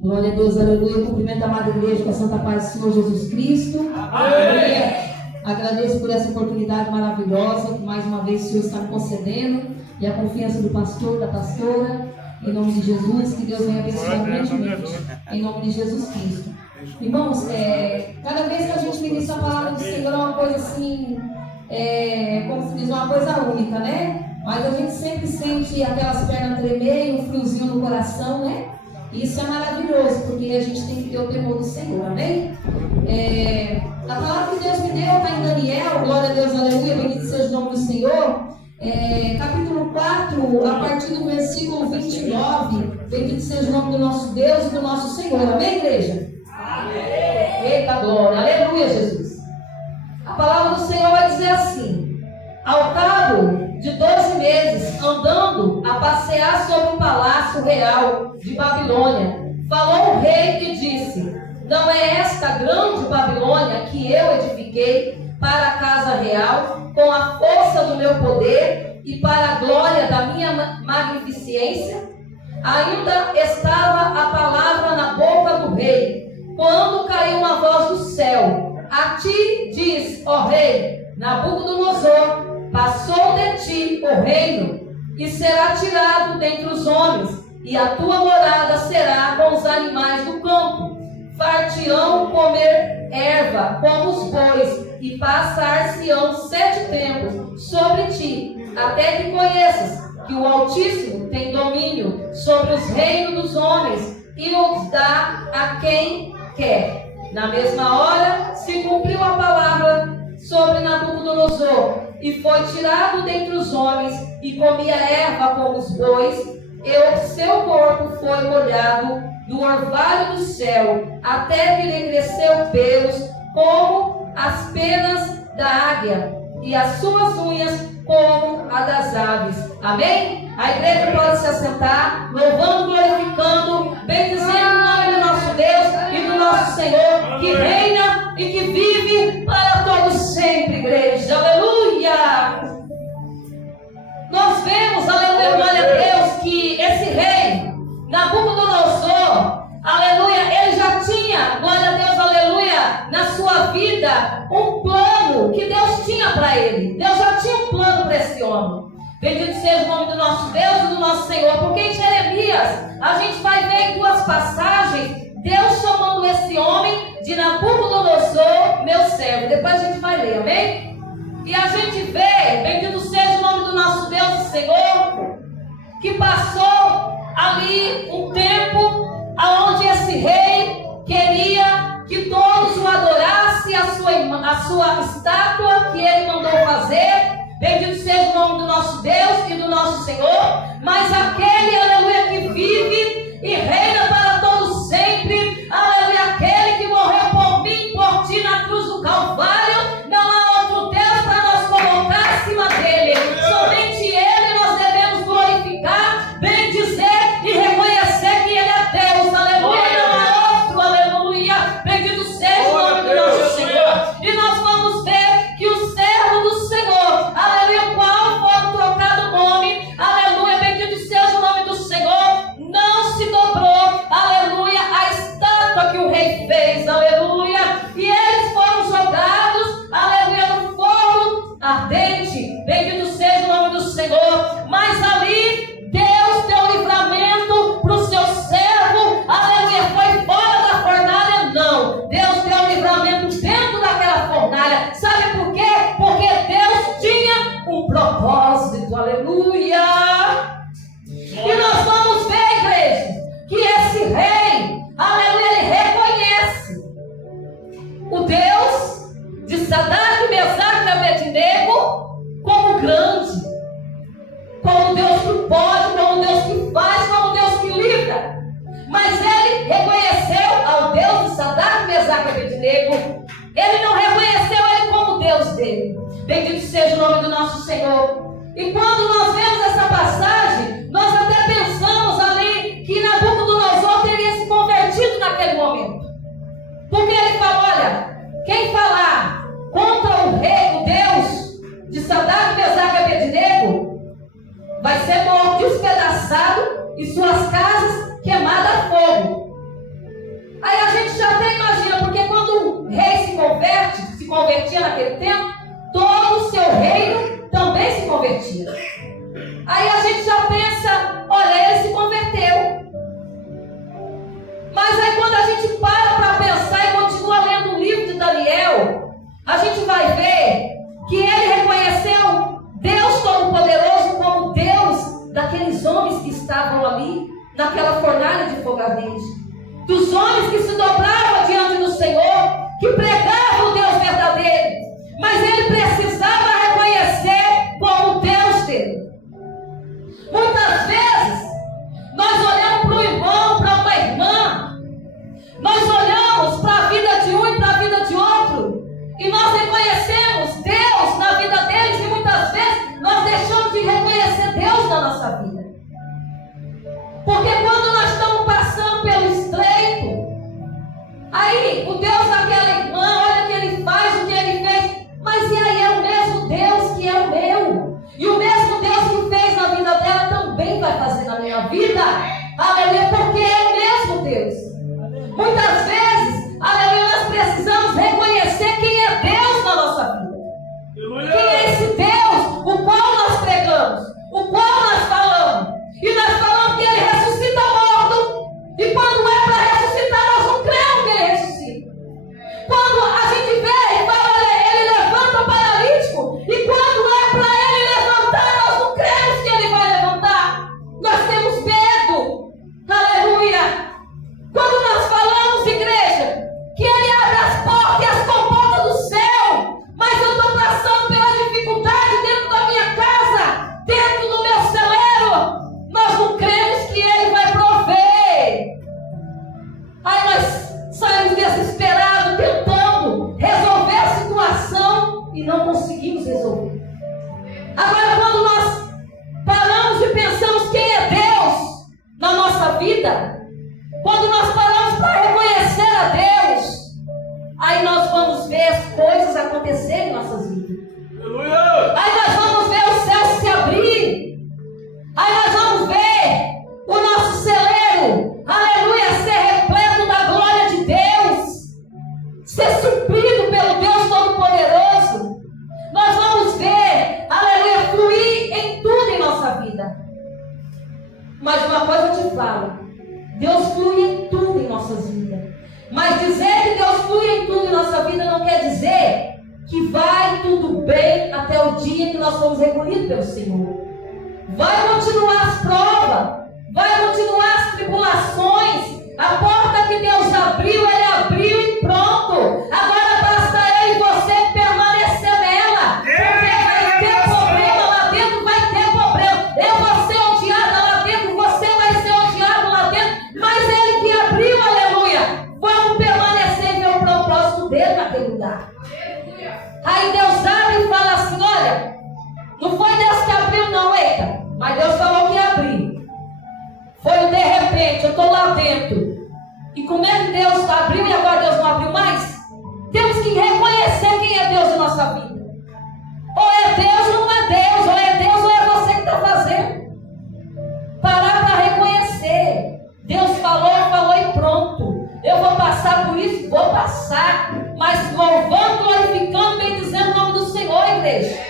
Glória a Deus, aleluia. Cumprimento a amada igreja com a santa paz do Senhor Jesus Cristo. Aleluia. Agradeço por essa oportunidade maravilhosa que mais uma vez o Senhor está me concedendo, e a confiança do pastor, da pastora, em nome de Jesus, que Deus venha abençoar grandemente, em nome de Jesus Cristo. Irmãos, cada vez que a gente ministra a palavra do Senhor é uma coisa assim, como se diz, uma coisa única, né? Mas a gente sempre sente aquelas pernas tremer e um friozinho no coração, né? Isso é maravilhoso, porque a gente tem que ter o temor do Senhor, amém? A palavra que Deus me deu está em Daniel, glória a Deus, aleluia, bendito seja o nome do Senhor. Capítulo 4, a partir do versículo 29, bendito seja o nome do nosso Deus e do nosso Senhor, amém, igreja? Amém! Eita glória, aleluia, Jesus. A palavra do Senhor vai dizer assim: ao cabo de 12 meses, andando a passear sobre o palácio real de Babilônia, falou o rei e disse: não é esta grande Babilônia que eu edifiquei para a casa real, com a força do meu poder e para a glória da minha magnificência? Ainda estava a palavra na boca do rei, quando caiu uma voz do céu: a ti diz, ó rei Nabucodonosor, passou de ti o reino, e será tirado dentre os homens, e a tua morada será com os animais do campo. Far-te-ão comer erva como os bois, e passar-se-ão 7 tempos sobre ti, até que conheças que o Altíssimo tem domínio sobre os reinos dos homens, e os dá a quem quer. Na mesma hora se cumpriu a palavra sobre Nabucodonosor, e foi tirado dentre os homens, e comia erva como os bois, e o seu corpo foi molhado do orvalho do céu, até que lhe cresceu pelos como as penas da águia, e as suas unhas como a das aves. Amém? A igreja pode se assentar, louvando, glorificando, bendizendo o nome do nosso Deus e do nosso Senhor, que reina e que vive para todos sempre, igreja. Aleluia! Nós vemos, aleluia, glória a Deus, que esse rei Nabucodonosor, aleluia, ele já tinha, glória a Deus, aleluia, na sua vida um plano que Deus tinha para ele. Deus já tinha um plano para esse homem. Bendito seja o nome do nosso Deus e do nosso Senhor. Porque em Jeremias a gente vai ver em 2 passagens Deus chamando esse homem de Nabucodonosor, meu servo. Depois a gente vai ler, amém? E a gente vê, bendito seja o nome do nosso Deus e Senhor, que passou ali um tempo onde esse rei queria que todos o adorassem, a sua estátua que ele mandou fazer. Bendito seja o nome do nosso Deus e do nosso Senhor. Mas aquele, aleluia, que vive e reina para todos sempre, aleluia, aquele que morreu por mim, por ti na cruz do Calvário, não há outro Deus para nós colocar acima dele. Somente ele nós devemos glorificar, bendizer e reconhecer que ele é Deus. Aleluia, não há outro, aleluia. Bendito seja o nome do nosso Senhor. E nós vamos ver que o servo do Senhor, aleluia, qual foi trocado o nome, aleluia, bendito seja o e suas casas queimadas a fogo. Aí a gente já até imagina, porque quando o rei se convertia naquele tempo, todo o seu reino também se convertia. Aí a gente já pensa, olha, ele se converteu. Mas aí quando a gente para pensar e continua lendo o livro de Daniel, a gente vai ver que ele reconheceu Deus Todo-Poderoso como Deus daqueles homens que estavam ali, naquela fornalha de fogo ardente. Dos homens que se dobravam diante do Senhor, que pregavam o Deus verdadeiro. Mas ele precisava reconhecer como Deus dele. Muitas vezes, nós olhamos para o irmão, para uma irmã, nós olhamos para a vida de um e para a vida de outro, e nós reconhecemos Deus na vida deles, e muitas vezes nós deixamos de reconhecer Deus na nossa vida. Porque quando nós estamos passando pelo estreito, aí o Deus daquela irmã, olha o que ele faz, o que ele fez, mas e aí é o mesmo Deus que é o meu, e o mesmo Deus que fez na vida dela também vai fazer na minha vida, aleluia, porque é o mesmo Deus. Muitas vezes, aleluia, nós precisamos reconhecer quem é Deus na nossa vida. Aleluia. Quem é esse Deus, o qual nós pregamos, o qual nós falamos. E nós falamos que ele ressuscita morto. E quando é para ressuscitar, nós não cremos que ele ressuscita. Quando a gente vê e fala, olha, ele levanta o paralítico. E quando é para ele levantar, nós não cremos que ele vai levantar. Nós temos medo. Aleluia. Quando nós falamos, igreja, que ele abre as portas e as comportas do céu, mas eu estou passando pela dificuldade dentro da minha casa, dentro do meu celeiro, nós não cremos que ele vai prover. Aí nós saímos desesperados, tentando resolver a situação e não conseguimos resolver. Agora, quando nós paramos e pensamos quem é Deus na nossa vida, quando nós paramos para reconhecer a Deus, aí nós vamos ver as coisas acontecerem em nossas vidas. Aleluia. Aí nós vamos ver o céu se abrir. Aí nós vamos ver o nosso celeiro, aleluia, ser repleto da glória de Deus, ser suprido pelo Deus Todo-Poderoso. Nós vamos ver, aleluia, fluir em tudo em nossa vida. Mas uma coisa eu te falo, Deus flui em tudo em nossas vidas. Mas dizer que Deus flui em tudo em nossa vida não quer dizer que vai tudo bem até o dia que nós somos recolhidos pelo Senhor. Vai continuar as provas, vai continuar as tribulações. A porta que Deus abriu, ele abriu e pronto. Agora basta eu e você permanecer nela. Porque vai ter problema lá dentro, vai ter problema. Eu vou ser odiada lá dentro, você vai ser odiado lá dentro. Mas ele que abriu, aleluia. Vamos permanecer e ver o propósito dele naquele lugar. Aí Deus abre e fala assim, olha, não foi Deus que abriu não, eita. Mas Deus falou que ia abrir. Foi de repente, eu estou lá dentro. E como é que Deus abriu e agora Deus não abriu mais? Temos que reconhecer quem é Deus na nossa vida. Ou é Deus ou não é Deus. Ou é Deus ou é você que está fazendo. Parar para reconhecer. Deus falou e pronto. Eu vou passar por isso, vou passar. Mas louvando, glorificando, bendizendo o nome do Senhor, igreja.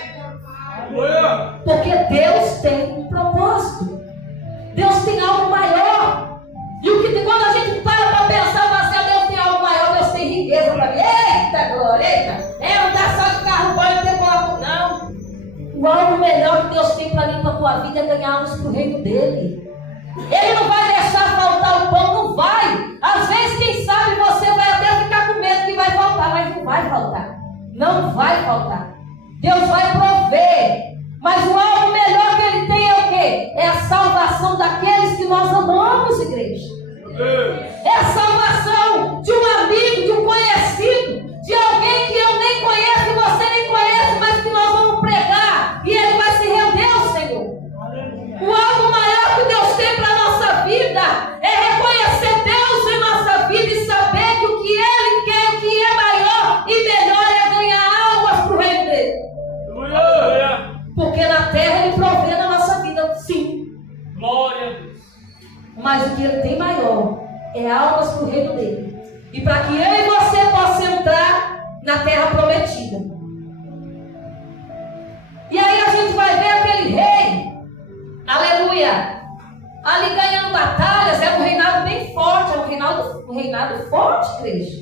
Porque Deus tem um propósito. Deus tem algo maior. E o que quando a gente para pensar, assim, Deus tem algo maior, Deus tem riqueza para mim. Eita glória, eita. Não dá só de carro bom e ter bloco, não. O algo melhor que Deus tem para mim, para a tua vida, é ganharmos para o reino dele. Ele não vai deixar faltar o pão, não vai. Às vezes, quem sabe, você vai até ficar com medo que vai faltar, mas não vai faltar. Não vai faltar. Deus vai prover. Mas o algo melhor que ele tem é o quê? É a salvação daqueles que nós amamos, igreja. É a salvação de um amigo, de um conhecido, de alguém que eu nem conheço e você nem conhece, mas que nós vamos pregar e ele vai se render ao Senhor. O algo maior que Deus tem para a nossa vida é reconhecer Deus em nossa vida e saber que o que ele quer, o que é maior e melhor é ganhar almas para o reino dele. Porque na terra ele provê na nossa vida, sim. Glória a Deus. mas o que ele tem maior é almas para o reino dele. E para que eu e você possa entrar na terra prometida. E aí a gente vai ver aquele rei, aleluia, ali ganhando batalhas. É um reinado bem forte, é um reinado forte, igreja.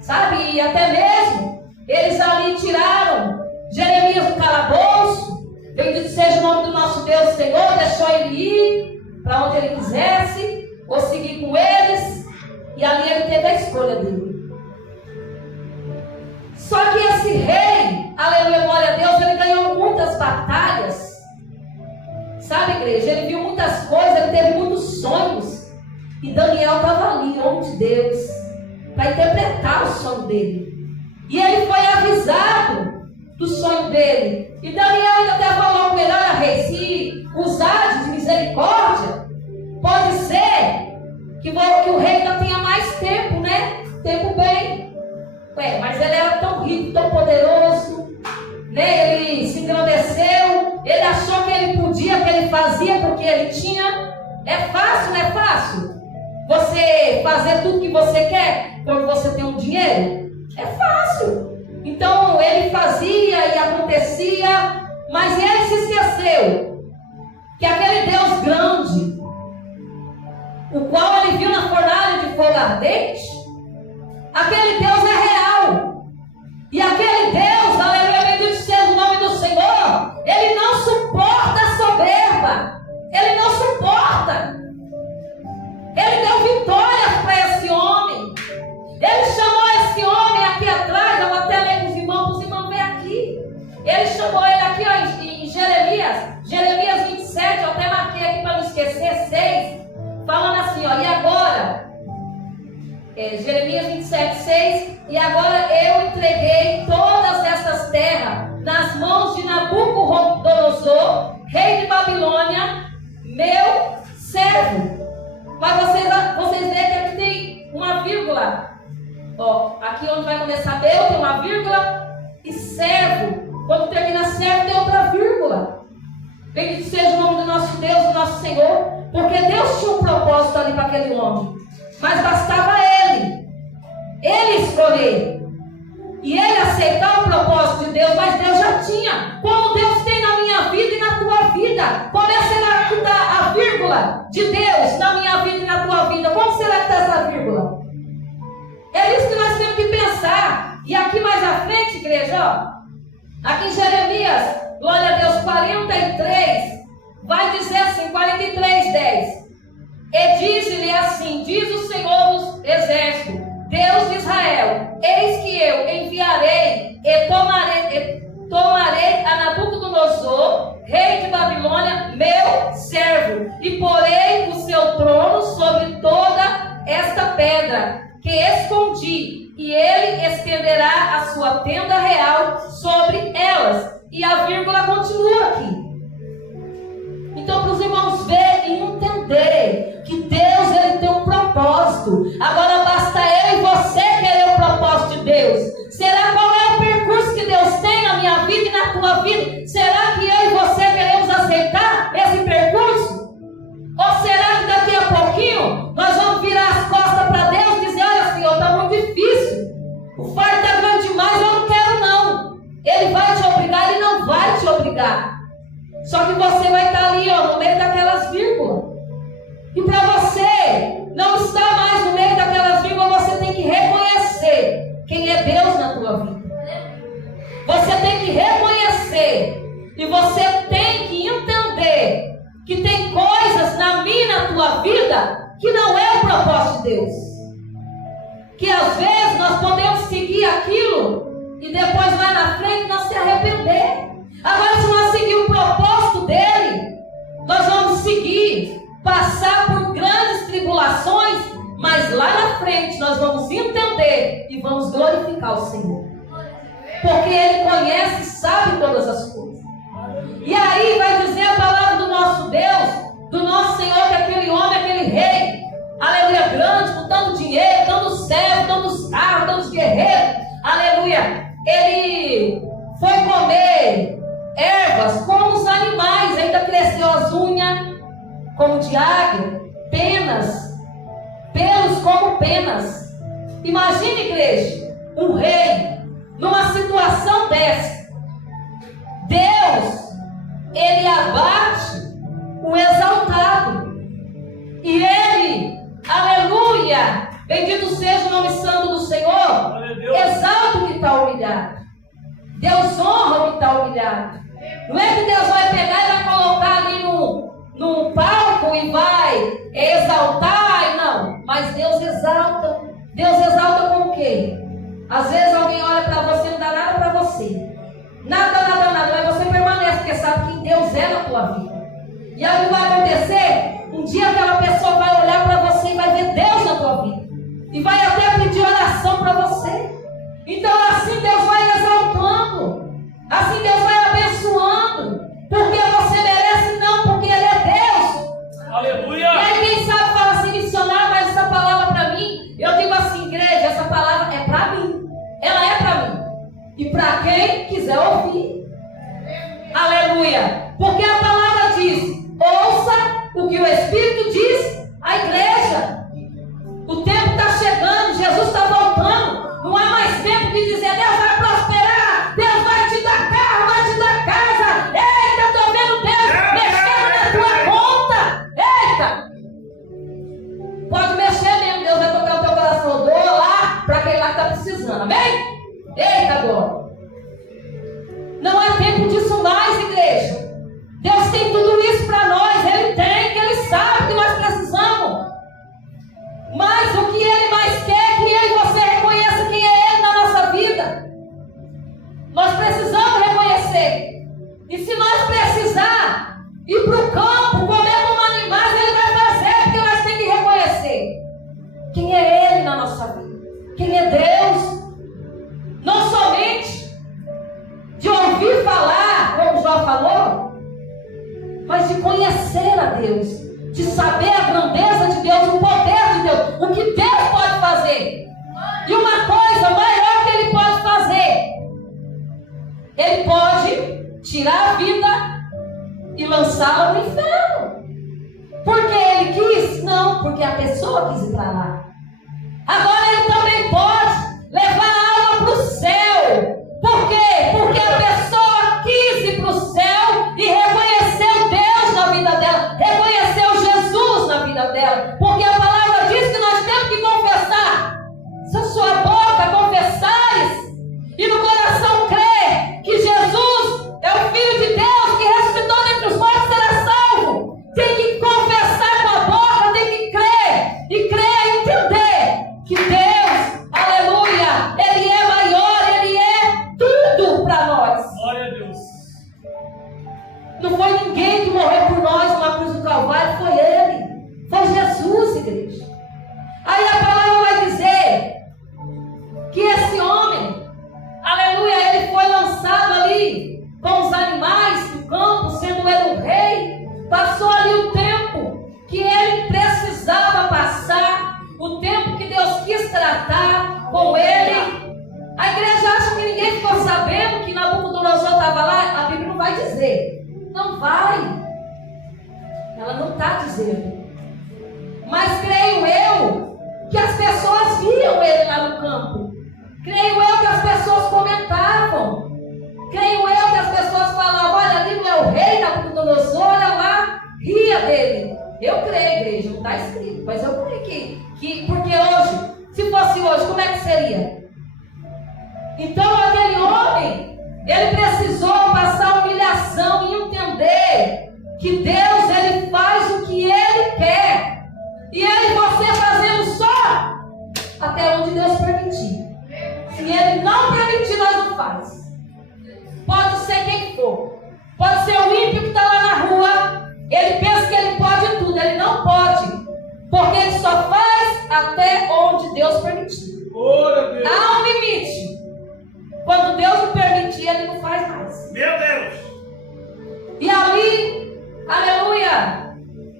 Sabe? E até mesmo eles ali tiraram Jeremias do calabouço. Bendito seja o nome do nosso Deus, Senhor. Deixou ele ir para onde ele quisesse, ou seguir com eles. E ali ele teve a escolha dele. Só que esse rei, aleluia, glória a Deus, ele ganhou muitas batalhas. Sabe, igreja? Ele viu muitas coisas, ele teve muitos sonhos. E Daniel estava ali, homem de Deus, para interpretar o sonho dele. E ele foi avisado do sonho dele. E Daniel ainda até falou com ele: olha, rei, se usar de misericórdia, pode ser que o rei ainda tenha mais tempo, né? Tempo bem. Mas ele era tão rico, tão poderoso, né? Ele se engrandeceu, ele achou que ele podia, que ele fazia porque ele tinha. É fácil, não é fácil? Você fazer tudo que você quer quando você tem um dinheiro? É fácil. Então ele fazia e acontecia, mas ele se esqueceu que aquele Deus grande, o qual ele viu na fornalha de fogo ardente, aquele Deus é real. E aquele Deus, aleluia, bendito seja o nome do Senhor, ele não suporta a soberba. Ele não suporta. Ele deu vitória para esse homem. Ele chamou esse homem aqui atrás. Eu vou até ler com os irmãos verem aqui. Ele chamou ele aqui, ó, em Jeremias 27, eu até marquei aqui para não esquecer, 6, falando assim, ó, e agora, Jeremias 27, 6, e agora eu entreguei todas essas terras nas mãos de Nabucodonosor, rei de Babilônia, meu servo. Mas vocês veem que aqui tem uma vírgula. Ó, aqui onde vai começar meu tem uma vírgula, e servo, quando termina servo tem outra vírgula. Bendito seja o nome do nosso Deus, do nosso Senhor, porque Deus tinha um propósito ali para aquele homem, mas bastava ele escolher e ele aceitar o propósito de Deus. Mas Deus já tinha, como Deus tem na minha vida e na tua vida. Como será que está a vírgula de Deus na minha vida e na tua vida? Como será que está essa vírgula? É isso que nós temos que pensar. E aqui mais à frente, igreja, ó, aqui em Jeremias, glória a Deus, 43, vai dizer assim, 43, 10. E diz-lhe assim: diz o Senhor dos exércitos, Deus de Israel, eis que eu enviarei e tomarei a Nabucodonosor, rei de Babilônia, meu servo, e porei o seu trono sobre toda esta pedra que escondi, e ele estenderá a sua tenda real sobre elas. E a vírgula continua aqui. Então, para os irmãos verem e entender que Deus, ele tem um propósito. Agora basta eu e você querer o propósito de Deus. Será qual é o percurso que Deus tem na minha vida e na tua vida? Será que eu e você queremos aceitar esse percurso? Ou será que daqui a pouquinho nós vamos virar as costas para Deus e dizer: olha, Senhor, está muito difícil, o fardo está grande demais, eu não quero não. Ele vai te obrigar, ele não vai te obrigar. Só que você vai estar ali, ó, no meio daquelas vírgulas. E para você não estar mais no meio daquelas vírgulas, você tem que reconhecer quem é Deus na tua vida. Você tem que reconhecer. E você tem que entender que tem coisas na minha e na tua vida que não é o propósito de Deus. Que às vezes nós podemos seguir aquilo e depois lá na frente nós se arrepender. Agora, se nós seguir o propósito dele, nós vamos seguir, passar por grandes tribulações, mas lá na frente nós vamos entender e vamos glorificar o Senhor, porque ele conhece e sabe todas as coisas. E aí vai dizer a palavra do nosso Deus, do nosso Senhor, que aquele homem, aquele rei, aleluia, grande, com tanto dinheiro, tantos servos, tantos carros, tantos guerreiros, aleluia, ele foi comer ervas como os animais, ainda cresceu as unhas como de águia, penas, pelos como penas. Imagine, igreja, um rei numa situação dessa. Deus, ele abate o exaltado. E ele, aleluia, bendito seja o nome santo do Senhor, exalta o que está humilhado. Deus honra o que está humilhado. Não é que Deus vai pegar e vai colocar ali num palco e vai exaltar, não. Mas Deus exalta. Deus exalta com o quê? Às vezes alguém olha para você e não dá nada para você. Nada, mas você permanece, porque sabe quem Deus é na tua vida. E aí o que vai acontecer? Um dia aquela pessoa vai olhar para você e vai ver Deus na tua vida. E vai até pedir oração para você. Então assim Deus vai exaltando. Assim Deus vai abençoando. Porque você merece, não, porque Ele é Deus. Aleluia! E aí quem sabe fala assim, missionário, mas essa palavra para mim, eu digo assim, igreja, essa palavra é para mim. Ela é para mim. E para quem quiser ouvir. Aleluia! Porque a palavra diz, ouça o que o Espírito diz à igreja. O tempo está chegando, Jesus está voltando. Não há mais tempo de dizer, Deus vai prosperar, Deus vai te dar carro, vai te dar casa. Eita, estou vendo Deus mexendo na tua conta. Eita! Pode mexer mesmo, Deus vai tocar o teu coração. Doa lá para quem lá está precisando, amém? Eita, agora. Não é tempo disso mais, igreja. Deus tem tudo isso para nós. Ele tem, que Ele sabe que nós precisamos. Mas o que Ele mais quer é que eu e você reconheça quem é Ele na nossa vida. Nós precisamos reconhecer. E se nós precisar ir para o campo, comer como animais, Ele vai fazer, porque nós temos que reconhecer quem é Ele na nossa vida. Quem é Deus. Não somente de ouvir falar, como Jó falou, mas de conhecer a Deus, de saber a grandeza de Deus, o poder de Deus, o que Deus pode fazer. E uma coisa maior que Ele pode fazer, Ele pode tirar a vida e lançá-la no inferno. Porque Ele quis? Não, porque a pessoa quis ir para lá. Agora Ele também pode levar a alma para o céu. Por quê? Porque a pessoa quis ir para o céu e reconheceu Deus na vida dela, reconheceu Jesus na vida dela. Porque a palavra diz que nós temos que confessar. Se a sua boca confessares e no coração crer que Jesus é o Filho de Deus que ressuscitou dentre os mortos, será salvo. Tem que confessar com a boca, tem que crer e entender que Deus, aleluia, Ele é maior, Ele é tudo para nós. Glória a Deus. Não foi ninguém que morreu por nós na cruz do Calvário, foi Ele. Foi Jesus, igreja. Aí a palavra vai dizer que esse homem, aleluia, ele foi lançado ali com os animais do campo, sendo ele um rei. Passou ali o tempo que ele precisava passar, o tempo que Deus quis tratar com ele. A igreja acha que ninguém ficou sabendo que Nabucodonosor estava lá. A Bíblia não vai dizer. Não vai. Ela não está dizendo. Mas creio eu que as pessoas viam ele lá no campo. Creio eu que as pessoas comentavam. Creio eu que as pessoas falavam, olha, ali não é o rei Nabucodonosor, olha lá, ria dele. Eu creio, igreja, não está escrito, mas eu creio que porque hoje, se fosse hoje, como é que seria? Então aquele homem, ele precisou passar humilhação e entender que Deus, Ele faz o que Ele quer. E eu e você fazemos só até onde Deus permitir. Se Ele não permitir, nós não faz. Pode ser quem for. Pode ser o ímpio que está lá na rua. Ele pensa que ele pode tudo. Ele não pode. Porque ele só faz até onde Deus permitir. Há um limite. Quando Deus não permitir, ele não faz mais. Meu Deus! E ali, aleluia,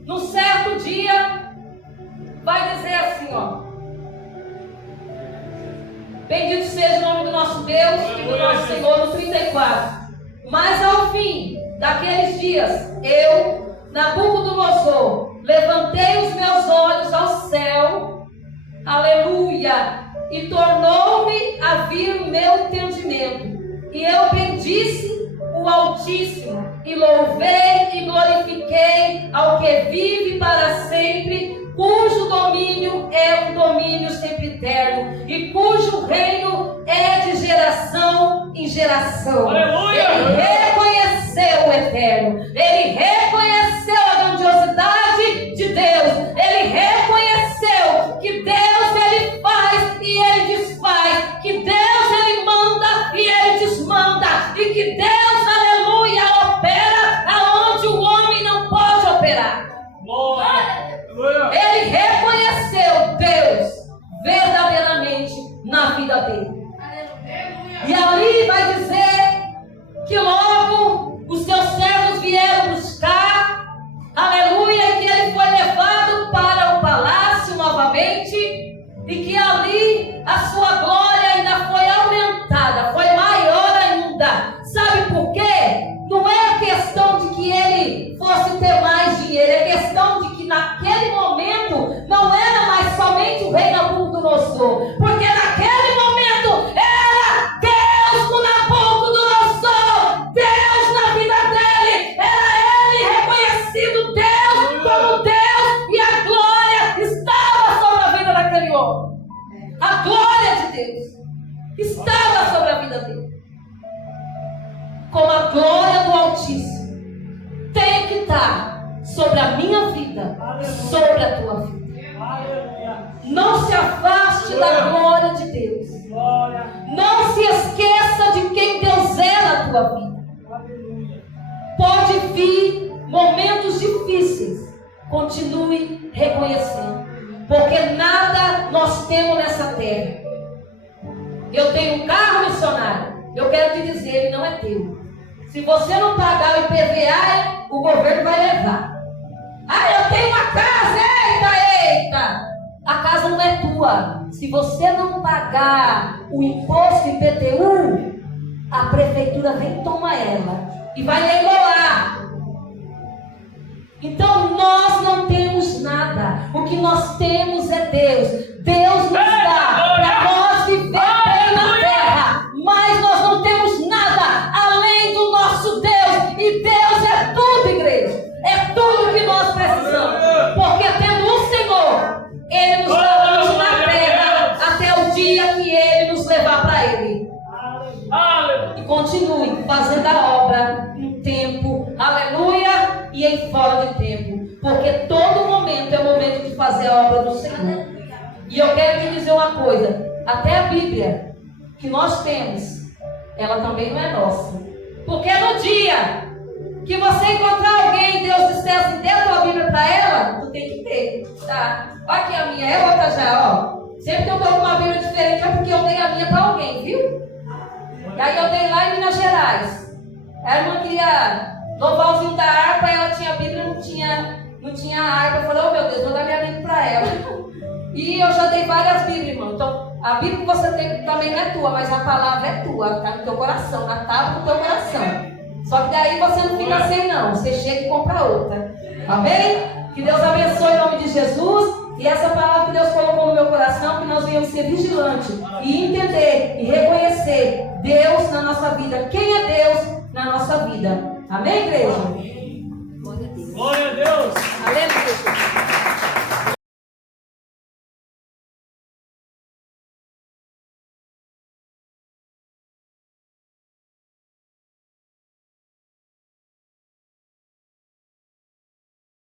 num certo dia, vai dizer assim, ó. Bendito seja o nome do nosso Deus e do nosso Senhor, no 34. Mas ao fim daqueles dias, eu, Nabucodonosor, levantei os meus e tornou-me a vir o meu entendimento. E eu bendisse o Altíssimo, e louvei e glorifiquei ao que vive para sempre, cujo domínio é um domínio sempiterno, e cujo reino é de geração em geração. Aleluia! Ele reconheceu o eterno, ele reconheceu a grandiosidade de Deus, ele reconheceu que Deus ele faz e ele desfaz, que Deus ele manda e ele desmanda, e que Deus, aleluia, opera aonde o homem não pode operar. Ele reconheceu Deus verdadeiramente na vida dele. E ali vai dizer que logo os seus servos vieram buscar, aleluia, e que ele foi levado para o palácio novamente, e que ali a sua glória ainda foi aumentada, foi maior ainda. Sabe por quê? Não é questão de que ele fosse ter mais dinheiro, é questão de que naquele momento não era mais somente o rei Nabucodonosor, porque naquele momento era Deus no Nabucodonosor, Deus na vida dele, era ele reconhecido Deus como Deus, e a glória estava sobre a vida daquele homem. A glória de Deus estava sobre a vida dele. Como a glória do Altíssimo tem que estar sobre a minha vida, sobre a tua vida. Não se afaste da glória de Deus. Não se esqueça de quem Deus é na tua vida. Pode vir momentos difíceis, continue reconhecendo, porque nada nós temos nessa terra. Eu tenho um carro missionário, eu quero te dizer, ele não é teu. Se você não pagar o IPVA, o governo vai levar. Eu tenho uma casa, eita! A casa não é tua. Se você não pagar o imposto IPTU, a prefeitura vem tomar ela e vai leiloar. Então nós não temos nada. O que nós temos é Deus. Deus nos dá para nós viver bem na terra. Mas nós não temos nada além do nosso Deus. E Deus é tudo, igreja. É tudo que nós precisamos. Porque tendo o Senhor, Ele nos dá luz na terra até o dia que Ele nos levar para Ele. E continue fazendo a obra em tempo, aleluia, e em fora de tempo. Porque todo momento é momento de fazer a obra do Senhor. E eu quero te dizer uma coisa. Até a Bíblia que nós temos, ela também não é nossa. Porque no dia que você encontrar alguém, Deus disser assim, dê a tua Bíblia para ela, tu tem que ter, tá? Olha aqui a minha, é outra já, ó. Sempre que eu dou uma Bíblia diferente é porque eu dei a minha para alguém, viu? E aí eu dei lá em Minas Gerais. A irmã queria louvar o zinho da harpa, ela tinha a Bíblia, não tinha a harpa. Eu falei, oh meu Deus, vou dar minha Bíblia para ela. E eu já dei várias Bíblias, irmão. Então, a Bíblia que você tem também não é tua, mas a palavra é tua, está no teu coração, na tábua do teu coração. Só que daí você não fica sem não, você chega e compra outra. Amém? Que Deus abençoe em nome de Jesus. E essa palavra que Deus colocou no meu coração, que nós venhamos ser vigilantes e entender e reconhecer Deus na nossa vida. Quem é Deus na nossa vida? Amém, igreja? Glória a Deus. Aleluia.